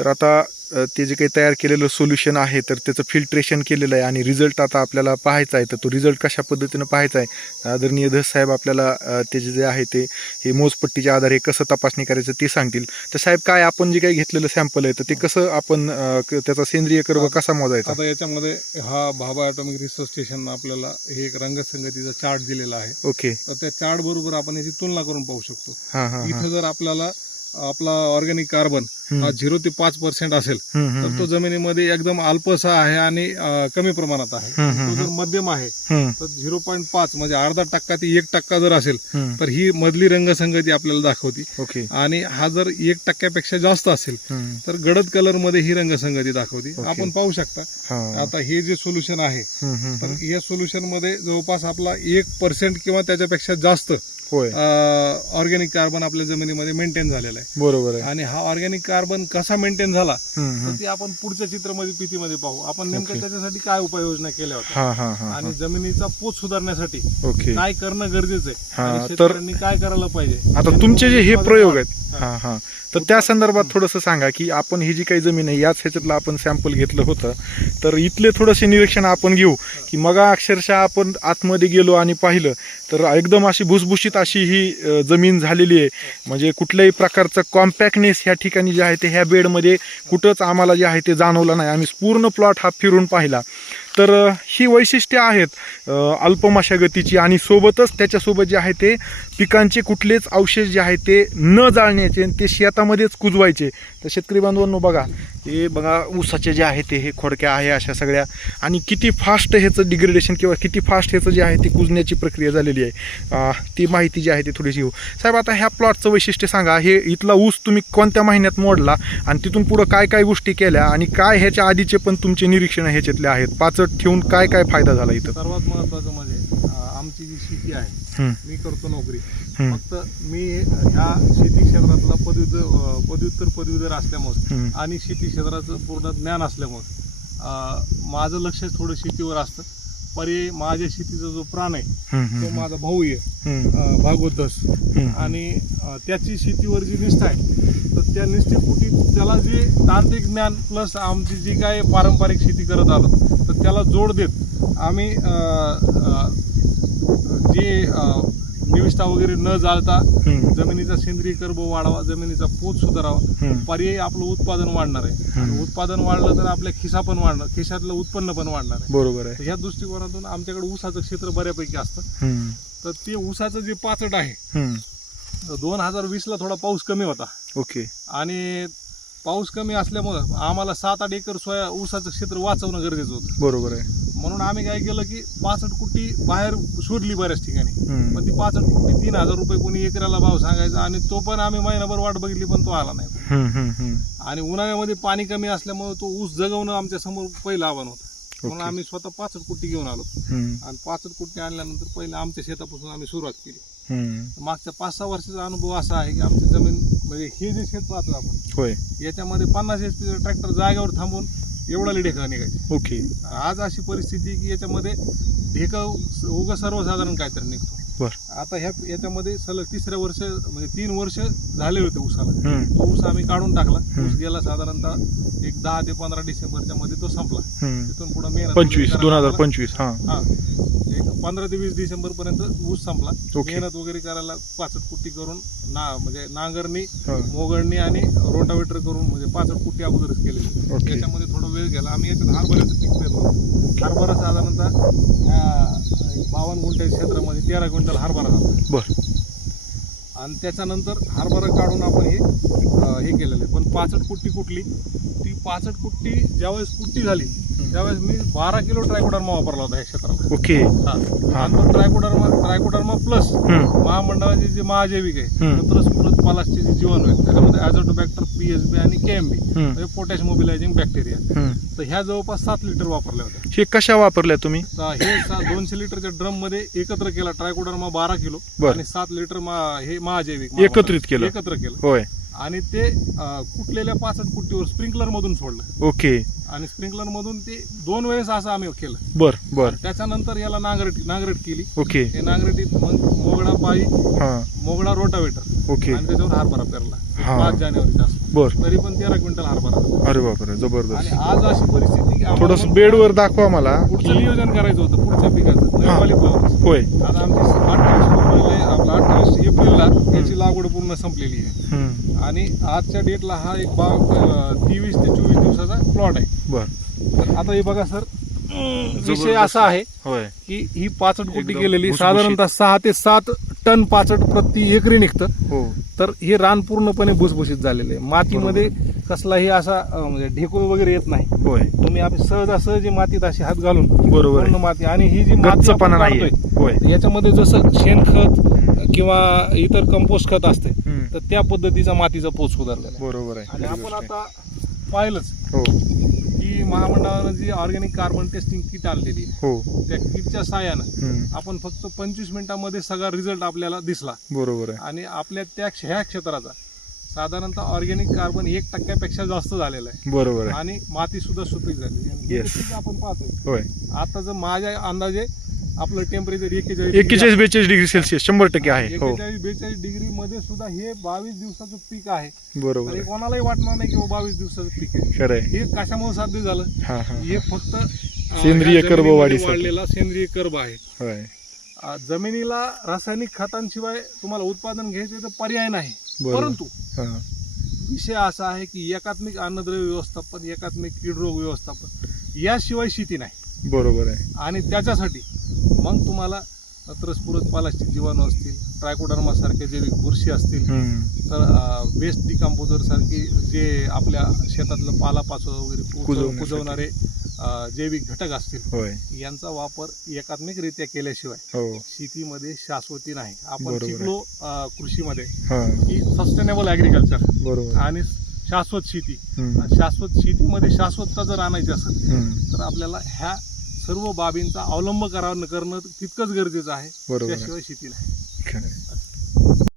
तर आता ते जे काही तयार केलेलं सोल्युशन आहे तर त्याचं फिल्ट्रेशन केलेलं आहे आणि रिझल्ट आता आपल्याला पाहायचा आहे. तर तो रिझल्ट कशा पद्धतीनं पाहायचा आहे, आदरणीय धस साहेब आपल्याला त्याचे जे आहे ते हे मोजपट्टीच्या आधारे कसं तपासणी करायचं ते सांगतील. तर साहेब काय आपण जे काही घेतलेलं सॅम्पल आहे तर ते कसं आपण त्याचा सेंद्रिय कर्ब कसा मोजायचा? आता याच्यामध्ये हा भाभा ॲटॉमिक रिसर्च स्टेशन आपल्याला हे एक रंगसंगतीचा चार्ट दिलेला आहे. ओके. तर त्या चार्ट बरोबर आपण याची तुलना करून पाहू शकतो. हां हां. इथं जर आपल्याला आपला ऑर्गॅनिक कार्बन हा 0 ते 5% असेल तर तो जमिनीमध्ये एकदम अल्पसा आहे आणि कमी प्रमाणात आहे. तो जर मध्यम आहे तर 0.5 म्हणजे अर्धा टक्का ते 1% जर असेल तर ही मधली रंगसंगती आपल्याला दाखवती. ओके. आणि हा जर 1% जास्त असेल तर गडद कलर मध्ये ही रंगसंगती दाखवती. आपण पाहू शकता आता हे जे सोल्युशन आहे तर या सोल्युशन मध्ये जवळपास आपला 1% किंवा त्याच्यापेक्षा जास्त ऑर्गॅनिक कार्बन आपल्या जमिनीमध्ये मेंटेन झालेला आहे. बरोबर आहे. आणि हा ऑर्गॅनिक कार्बन कसा मेंटेन झाला तर ते आपण पुढच्या चित्रामध्ये पीतीमध्ये पाहू. आपण नेमकं त्याच्यासाठी काय उपाययोजना केल्या होत्या आणि जमिनीचा पोत सुधारण्यासाठी काय करणं गरजेचं आहे आणि शेतकऱ्यांनी काय करायला पाहिजे. आता तुमचे जे हे प्रयोग आहेत तर त्या संदर्भात थोडंसं सांगा की आपण ही जी काही जमीन आहे याच ह्याच्यातलं आपण सॅम्पल घेतलं होतं तर इथले थोडेसे निरीक्षण आपण घेऊ की मग अक्षरशः आपण आतमध्ये गेलो आणि पाहिलं तर एकदम अशी भुसभुशीत अशी ही जमीन झालेली आहे. म्हणजे कुठल्याही प्रकारचं कॉम्पॅक्टनेस ह्या ठिकाणी जे आहे ते ह्या बेडमध्ये कुठंच आम्हाला जे आहे ते जाणवलं नाही. आम्ही पूर्ण प्लॉट हा फिरून पाहिला तर ही वैशिष्ट्ये आहेत अल्प मशागतीची आणि सोबतच त्याच्यासोबत जे आहे ते पिकांचे कुठलेच अवशेष जे आहे ते न जाळण्याचे ते शेतामध्येच कुजवायचे. तर शेतकरी बांधवांनो बघा हे बघा ऊसाचे जे आहे ते हे खोडक्या आहे अशा सगळ्या आणि किती फास्ट ह्याचं डिग्रेडेशन किंवा किती फास्ट ह्याचं जे आहे ते कुजण्याची प्रक्रिया झालेली आहे. ती माहिती जी आहे ती थोडीशी घेऊ. साहेब आता ह्या प्लॉटचं वैशिष्ट्य सांगा. हे इथला ऊस तुम्ही कोणत्या महिन्यात मोडला आणि तिथून पुढं काय काय गोष्टी केल्या आणि काय ह्याच्या आधीचे पण तुमचे निरीक्षण ह्याच्यातले आहेत पाचट ठेवून काय काय फायदा झाला इथं? सर्वात महत्वाचं म्हणजे आमची जी शेती आहे मी करतो नोकरी. फक्त मी ह्या शेती क्षेत्रातला पदव्युत्तर पदवीधर असल्यामुळे आणि शेती क्षेत्राचं पूर्ण ज्ञान असल्यामुळे माझं लक्ष थोडं शेतीवर असतं. पर्याय माझ्या शेतीचा जो प्राण आहे तो माझा भाऊ आहे भागवत धस आणि त्याची शेतीवर जी निष्ठा आहे तर त्या निष्ठेपोटी त्याला जे तांत्रिक ज्ञान प्लस आमची जी काय पारंपरिक शेती करत आलो तर त्याला जोड देत आम्ही जे निविष्ठा वगैरे न जाळता जमिनीचा सेंद्रिय कर्ब वाढावा, जमिनीचा पोत सुधारावा, पर्यायी आपलं उत्पादन वाढणार आहे. आणि उत्पादन वाढलं तर आपल्या खिसा पण वाढणार, खिशातलं उत्पन्न पण वाढणार आहे. बरोबर आहे. ह्या दृष्टिकोनातून आमच्याकडे ऊसाचं क्षेत्र बऱ्यापैकी असतं. तर ते ऊसाचं जे पाचट आहे 2020 ला थोडा पाऊस कमी होता. ओके. आणि पाऊस कमी असल्यामुळं आम्हाला 7-8 एकर ऊसाचं क्षेत्र वाचवणं गरजेचं होतं. बरोबर आहे. म्हणून आम्ही काय केलं की 65 कुट्टी बाहेर शोधली बऱ्याच ठिकाणी. पण ती 65 कुट्टी 3000 रुपये कोणी एकराला भाव सांगायचा आणि तो पण आम्ही महिनाभर वाट बघितली पण तो आला नाही. आणि उन्हाळ्यामध्ये पाणी कमी असल्यामुळे तो ऊस जगवणं आमच्या समोर पहिलं आव्हान होतं. म्हणून आम्ही स्वतः 65 कुट्टी घेऊन आलो आणि 65 कुट्टी आणल्यानंतर पहिले आमच्या शेतापासून आम्ही सुरुवात केली. मागच्या 5-6 वर्षाचा अनुभव असा आहे की आमची जमीन म्हणजे हे जे शेत पाहतो आपण याच्यामध्ये 50 HP ट्रॅक्टर जागेवर थांबून एवढा ढेकळा निघायचे. ओके. आज अशी परिस्थिती की याच्यामध्ये ढेकळ उगा सर्वसाधारण काहीतरी निघतो. आता याच्यामध्ये सलग 3ऱ्या वर्ष म्हणजे 3 वर्ष झाले होते ऊसाला. तो ऊस आम्ही काढून टाकला. ऊस गेला साधारणतः एक 10 ते 15 डिसेंबरच्या मध्ये तो संपला. तिथून पुढे मेहनत 2025 एक 15 ते 20 डिसेंबर पर्यंत ऊस संपला. मेहनत वगैरे करायला 65 कुट्टी करून म्हणजे नांगरणी, मोगडणी आणि रोटावेटर करून म्हणजे 65 कुट्टी अगोदरच केलेली. त्याच्यामध्ये थोडा वेळ गेला. आम्ही याच्यात हरभऱ्याचं पीक पेरलं. हरभरा साधारणतः 52 गुंठे क्षेत्रामध्ये 13 क्विंटल हरभरा झाला. आणि त्याच्यानंतर हरभरा काढून आपण हे केलेलं आहे. पण 65 कुट्टी कुठली ती 65 कुट्टी ज्यावेळेस कुट्टी झाली त्यावेळेस मी 12 किलो ट्रायकोडर्मा वापरला होता या क्षेत्राला. ओके. आणि तो ट्रायकोडर्मा प्लस महामंडळाचे जे महाजैविक आहे नत्रस्फुरत पालाशचे जे जीवाणू आहेत त्याच्यामध्ये ॲझोटोबॅक्टर, PSB आणि KMB म्हणजे पोटॅश मोबिलायझिंग बॅक्टेरिया. तर ह्या जवळपास 7 लिटर वापरल्या होत्या. हे कशा वापरल्या तुम्ही? हे 200 लिटरच्या ड्रम मध्ये एकत्र केला ट्रायकोडर्मा 12 किलो आणि 7 लिटर हे महाजैविक एकत्रित केलं. होय. आणि ते कुटलेल्या 65 कुट्टीवर स्प्रिंकलर मधून सोडलं. ओके. आणि स्प्रिंकलर मधून ते 2 वेळेस असं आम्ही केलं. बर. त्याच्यानंतर याला नांगरट केली. ओके. नांगरटीत मग मोगडा पायी, मोगडा रोटावेटर. ओके. आणि त्याच्यावर हरभरा पेरला. हा. 5 जानेवारीच्या आसपास. बर. तरी पण 13 क्विंटल हरभरा झाला. अरे बापरे, आणि जबरदस्त. आज अशी परिस्थिती की आम्हाला थोडस मग बेडवर दाखवा मला. पुढचं नियोजन करायचं होतं पुढच्या पिकाचं हा. कॉलीफ्लॉवर. होय. आता आमची 28 एप्रिलला त्याची लागवड पूर्ण संपलेली आहे. हम्म. आणि आजच्या डेटला हा एक 23 ते 24 दिवसाचा प्लॉट आहे. बर. तर आता हे बघा सर, विषय असा आहे होय. की ही पाचट कुट्टी एकदम केलेली भुसभुशीत. साधारणतः 6 ते 7 टन पाचट प्रति एकरी निघतं. हो. तर हे रान पूर्णपणे भुसभुशीत झालेलं आहे. मातीमध्ये कसलाही असा म्हणजे ढेकूळ वगैरे येत नाही. होय. तुम्ही आपण सहजासहजी मातीत अशी हात घालून बरोबर आहे. पूर्ण माती, आणि ही जी माती गच्चपणा आपण नाहीये. काढतोय, होय. याच्यामध्ये जसं शेणखत किंवा इतर कंपोस्ट खत असते, हम्म. तर त्या पद्धतीचा मातीचा पोत सुधारलेला आहे. बरोबर आहे. आणि खरी आपण गोष्ट आहे. आता पाहिलंच हो. की महामंडळानं जी ऑर्गॅनिक कार्बन टेस्टिंग किट आणलेली आहे, हो. त्या किटच्या साहाय्यानं हम्म. आपण फक्त 25 मिनिटांमध्ये सगळा रिझल्ट आपल्याला दिसला. बरोबर आहे. आणि आपल्या ह्या क्षेत्राचा साधारणतः ऑर्गॅनिक कार्बन 1% जास्त झालेला आहे. बरोबर आहे. आणि माती सुद्धा सुपीक झाली. आणि हे Yes. जे आपण पाहतोय होय. आता जर माझ्या अंदाजे आपलं टेम्परेचर 41-42 डिग्री सेल्सिअस 100% आहे. हो. 41-42 डिग्री मध्ये सुद्धा हे 22 दिवसाचं पीक आहे. बरोबर तर हे आहे. कोणालाही वाटणार नाही की 22 दिवसाचं पीक आहे. खरं आहे. हे कशामुळे साध्य झालं? हा हा. हे फक्त सेंद्रिय ह्या कर्ब जमिनीमध्ये वाढीसाठी. वाढलेला सेंद्रिय कर्ब आहे. होय. जमिनीला रासायनिक खतांशिवाय तुम्हाला उत्पादन घ्यायचे तर पर्याय नाही. बरोबर. परंतु हा. विषय असा आहे की एकात्मिक अन्नद्रव्य व्यवस्थापन, एकात्मिक कीड रोग व्यवस्थापन याशिवाय शेती नाही. बरोबर आहे. आणि त्याच्यासाठी मग तुम्हाला नत्रस्फुरत पालास्टिक जीवाणू असतील, ट्रायकोडर्मा सारखे जैविक बुरशी असतील, हम्म. तर वेस्ट डिकम्पोजर सारखे जे आपल्या शेतातलं पालापाचोळा वगैरे कुजवणारे जैविक घटक असतील, होय. यांचा वापर एकात्मिकरित्या केल्याशिवाय हो. शेतीमध्ये शाश्वती नाही. आपण बरोबर आहे. शिकलो कृषीमध्ये हा. की सस्टेनेबल ॲग्रिकल्चर बरोबर. आणि शाश्वत शेती. हम्म. आणि शाश्वत शेतीमध्ये शाश्वतता जर आणायची असेल हम्म. तर आपल्याला ह्या सर्व बाबींचा अवलंब करणं तितकंच गरजेचं आहे. बरोबर आहे. त्याशिवाय शेती नाही. खरं आहे.